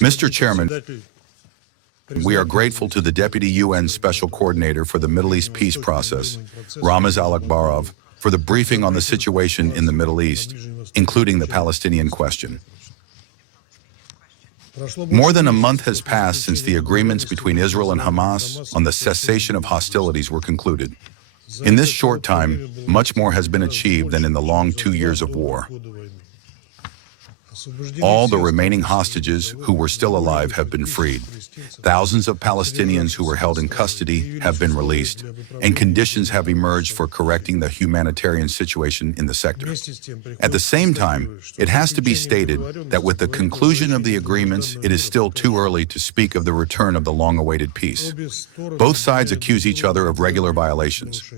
Mr. Chairman, we are grateful to the Deputy UN Special Coordinator for the Middle East Peace Process, Ramaz Al-Akbarov, for the briefing on the situation in the Middle East, including the Palestinian question. More than a month has passed since the agreements between Israel and Hamas on the cessation of hostilities were concluded. In this short time, much more has been achieved than in the long 2 years of war. All the remaining hostages who were still alive have been freed. Thousands of Palestinians who were held in custody have been released, and conditions have emerged for correcting the humanitarian situation in the sector. At the same time, it has to be stated that with the conclusion of the agreements, it is still too early to speak of the return of the long-awaited peace. Both sides accuse each other of regular violations.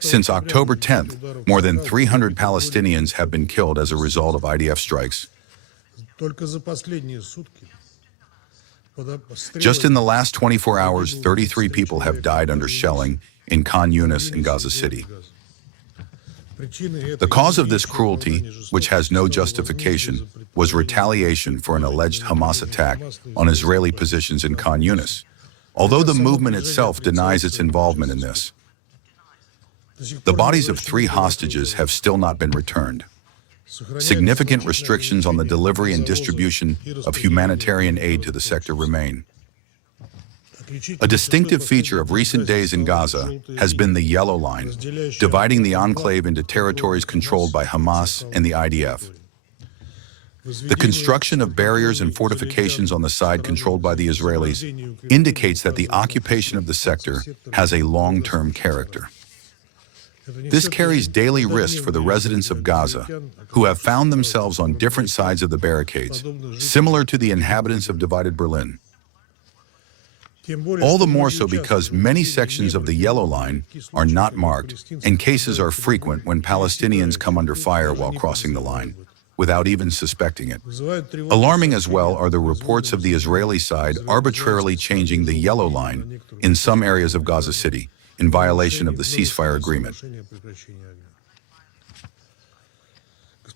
Since October 10th, more than 300 Palestinians have been killed as a result of IDF strikes. Just in the last 24 hours, 33 people have died under shelling in Khan Yunis in Gaza City. The cause of this cruelty, which has no justification, was retaliation for an alleged Hamas attack on Israeli positions in Khan Yunis, although the movement itself denies its involvement in this. The bodies of 3 hostages have still not been returned. Significant restrictions on the delivery and distribution of humanitarian aid to the sector remain. A distinctive feature of recent days in Gaza has been the yellow line, dividing the enclave into territories controlled by Hamas and the IDF. The construction of barriers and fortifications on the side controlled by the Israelis indicates that the occupation of the sector has a long-term character. This carries daily risks for the residents of Gaza, who have found themselves on different sides of the barricades, similar to the inhabitants of divided Berlin. All the more so because many sections of the yellow line are not marked, and cases are frequent when Palestinians come under fire while crossing the line, without even suspecting it. Alarming as well are the reports of the Israeli side arbitrarily changing the yellow line in some areas of Gaza City, in violation of the ceasefire agreement.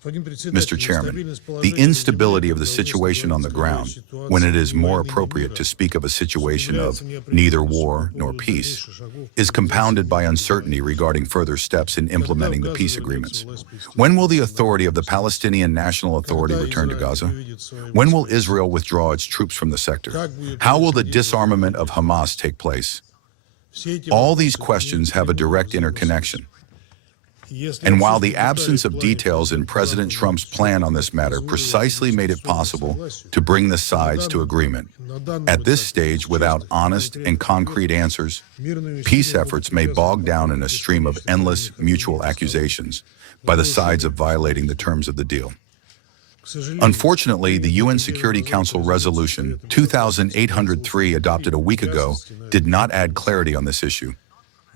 Mr. Chairman, the instability of the situation on the ground, when it is more appropriate to speak of a situation of neither war nor peace, is compounded by uncertainty regarding further steps in implementing the peace agreements. When will the authority of the Palestinian National Authority return to Gaza? When will Israel withdraw its troops from the sector? How will the disarmament of Hamas take place? All these questions have a direct interconnection. And while the absence of details in President Trump's plan on this matter precisely made it possible to bring the sides to agreement, at this stage, without honest and concrete answers, peace efforts may bog down in a stream of endless mutual accusations by the sides of violating the terms of the deal. Unfortunately, the UN Security Council Resolution 2803 adopted a week ago did not add clarity on this issue.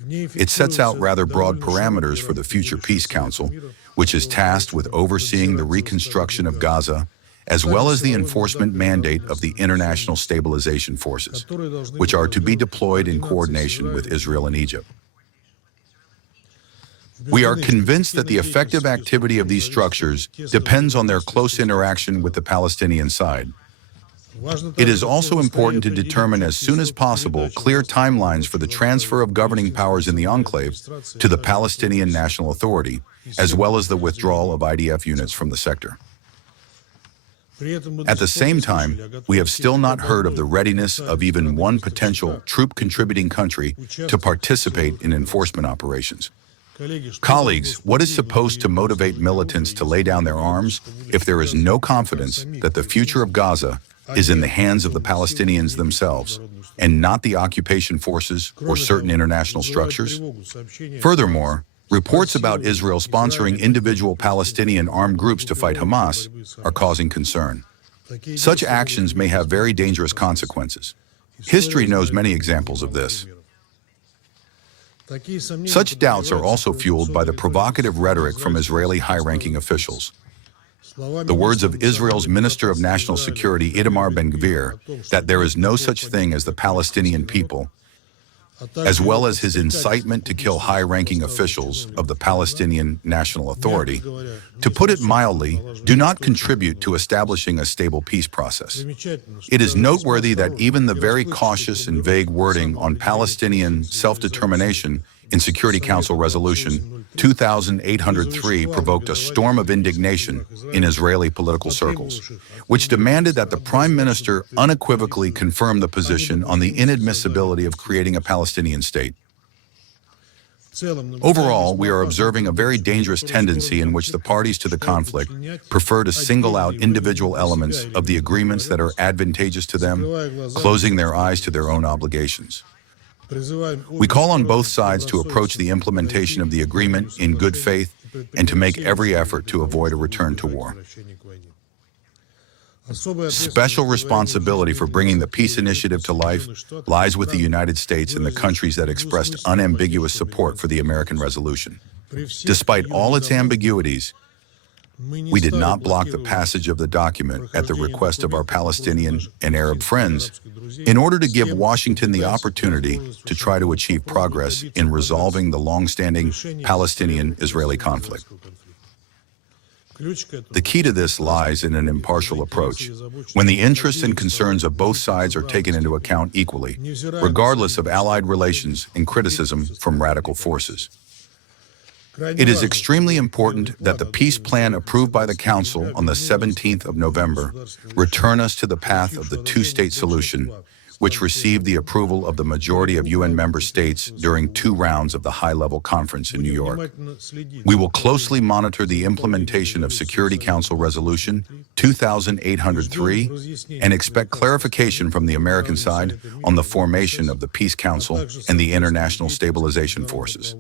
It sets out rather broad parameters for the future Peace Council, which is tasked with overseeing the reconstruction of Gaza, as well as the enforcement mandate of the international stabilization forces, which are to be deployed in coordination with Israel and Egypt. We are convinced that the effective activity of these structures depends on their close interaction with the Palestinian side. It is also important to determine as soon as possible clear timelines for the transfer of governing powers in the enclave to the Palestinian National Authority, as well as the withdrawal of IDF units from the sector. At the same time, we have still not heard of the readiness of even one potential troop-contributing country to participate in enforcement operations. Colleagues, what is supposed to motivate militants to lay down their arms if there is no confidence that the future of Gaza is in the hands of the Palestinians themselves, and not the occupation forces or certain international structures? Furthermore, reports about Israel sponsoring individual Palestinian armed groups to fight Hamas are causing concern. Such actions may have very dangerous consequences. History knows many examples of this. Such doubts are also fueled by the provocative rhetoric from Israeli high-ranking officials. The words of Israel's Minister of National Security, Itamar Ben-Gvir, that there is no such thing as the Palestinian people, as well as his incitement to kill high-ranking officials of the Palestinian National Authority, to put it mildly, do not contribute to establishing a stable peace process. It is noteworthy that even the very cautious and vague wording on Palestinian self-determination in Security Council Resolution 2803 provoked a storm of indignation in Israeli political circles, which demanded that the Prime Minister unequivocally confirm the position on the inadmissibility of creating a Palestinian state. Overall, we are observing a very dangerous tendency in which the parties to the conflict prefer to single out individual elements of the agreements that are advantageous to them, closing their eyes to their own obligations. We call on both sides to approach the implementation of the agreement in good faith and to make every effort to avoid a return to war. Special responsibility for bringing the peace initiative to life lies with the United States and the countries that expressed unambiguous support for the American resolution. Despite all its ambiguities, we did not block the passage of the document at the request of our Palestinian and Arab friends in order to give Washington the opportunity to try to achieve progress in resolving the long-standing Palestinian-Israeli conflict. The key to this lies in an impartial approach, when the interests and concerns of both sides are taken into account equally, regardless of allied relations and criticism from radical forces. It is extremely important that the peace plan approved by the Council on the 17th of November return us to the path of the two-state solution, which received the approval of the majority of UN member states during 2 rounds of the high-level conference in New York. We will closely monitor the implementation of Security Council Resolution 2803 and expect clarification from the American side on the formation of the Peace Council and the International Stabilization Forces,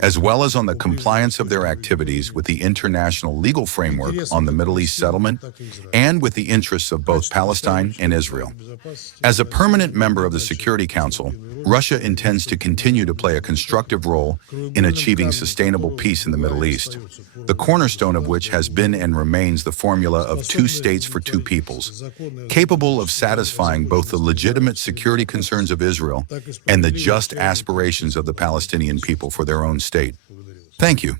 as well as on the compliance of their activities with the international legal framework on the Middle East settlement and with the interests of both Palestine and Israel. As a permanent member of the Security Council, Russia intends to continue to play a constructive role in achieving sustainable peace in the Middle East, the cornerstone of which has been and remains the formula of 2 states for 2 peoples, capable of satisfying both the legitimate security concerns of Israel and the just aspirations of the Palestinian people for their own state. Thank you.